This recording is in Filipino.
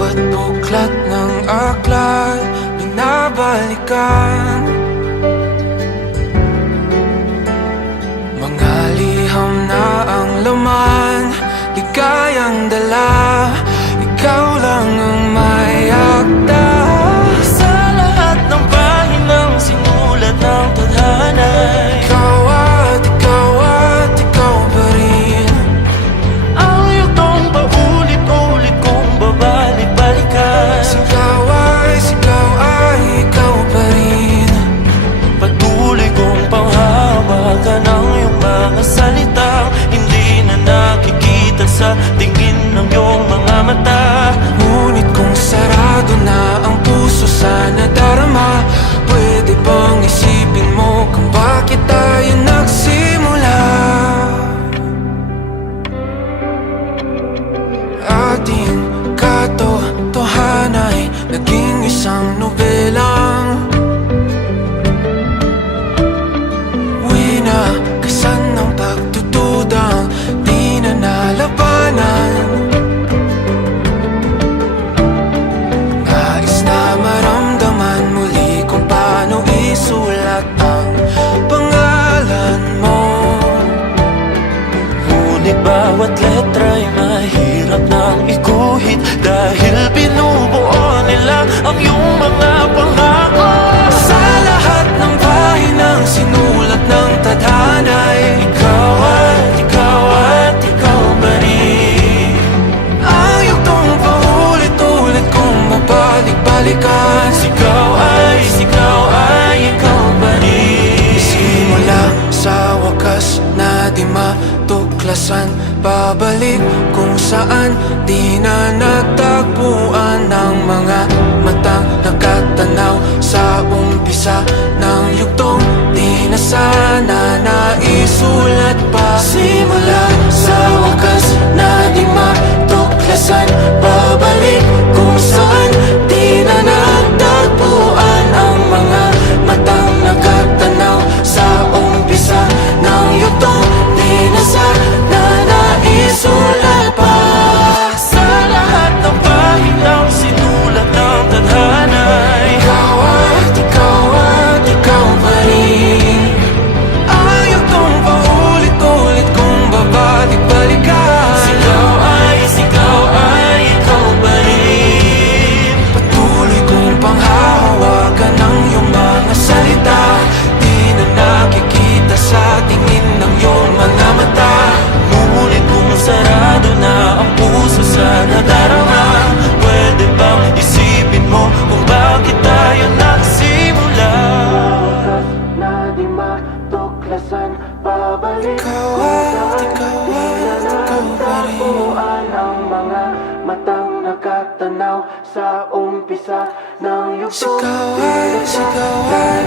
bawat buklat ng aklat binabalikan. Mga liham na ang laman, ligayang dala, ikaw lang ang may akda. Sa lahat ng pahinang sinulat ng tadhana, Ikaw at ikaw pa rin. ang yugtong paulit-ulit kong babalik-balikan. Sigaw ay ikaw pa rin. Patuloy kong panghawakan ang iyong mga salitang hindi na nakikita sa tingin ng iyong mga mata. Ngunit kung sarado na ang puso sa nadarama, pwede bang isipin mo kung bakit tayo nagsimula? Ating katotohanay naging isang nobelang winakasan ng pagtutudang di na nalabanan. Nais na maramdaman muli kung paano isulat ang pangalan mo. Ngunit bawat letra'y mahirap nang iguhit dahil binubuo nila ang iyong mga pangako. Sa lahat ng pahinang sinulat ng tadhana'y Ikaw at ikaw pa rin. ang yugtong paulit-ulit kong mabalik-balikan. Sigaw ay ikaw pa rin. Simula sa wakas na di matuklasan, babalik kung saan di na natagpuan ng mga matang nakatanaw sa umpisa ng yugtong di na sana naisulat pa. Simula sa wakas na di matuklasan, babalik kung saan di na natagpuan ang mga matang nakatanaw sa umpisa ng yugtong di na sana naisulat pa. Sa lahat ng pahinang sinulat ng tadhana, Ikaw at ikaw pa rin. Ang yugtong paulit-ulit kong babalik-balikan. Sigaw ay ikaw pa rin. Patuloy kong panghahawakan ang iyong mga salita, di na nakikita sa tingin ng iyong mga mata. Ngunit kung sarado na ang puso sa nadarama, pwede bang isipin mo kung bakit tayo nagsimula? Na di matuklasan, babalik ikaw at ikaw pa rin. Ang mga matang nakatanaw sa umpisa ng yugtong. Sigaw ay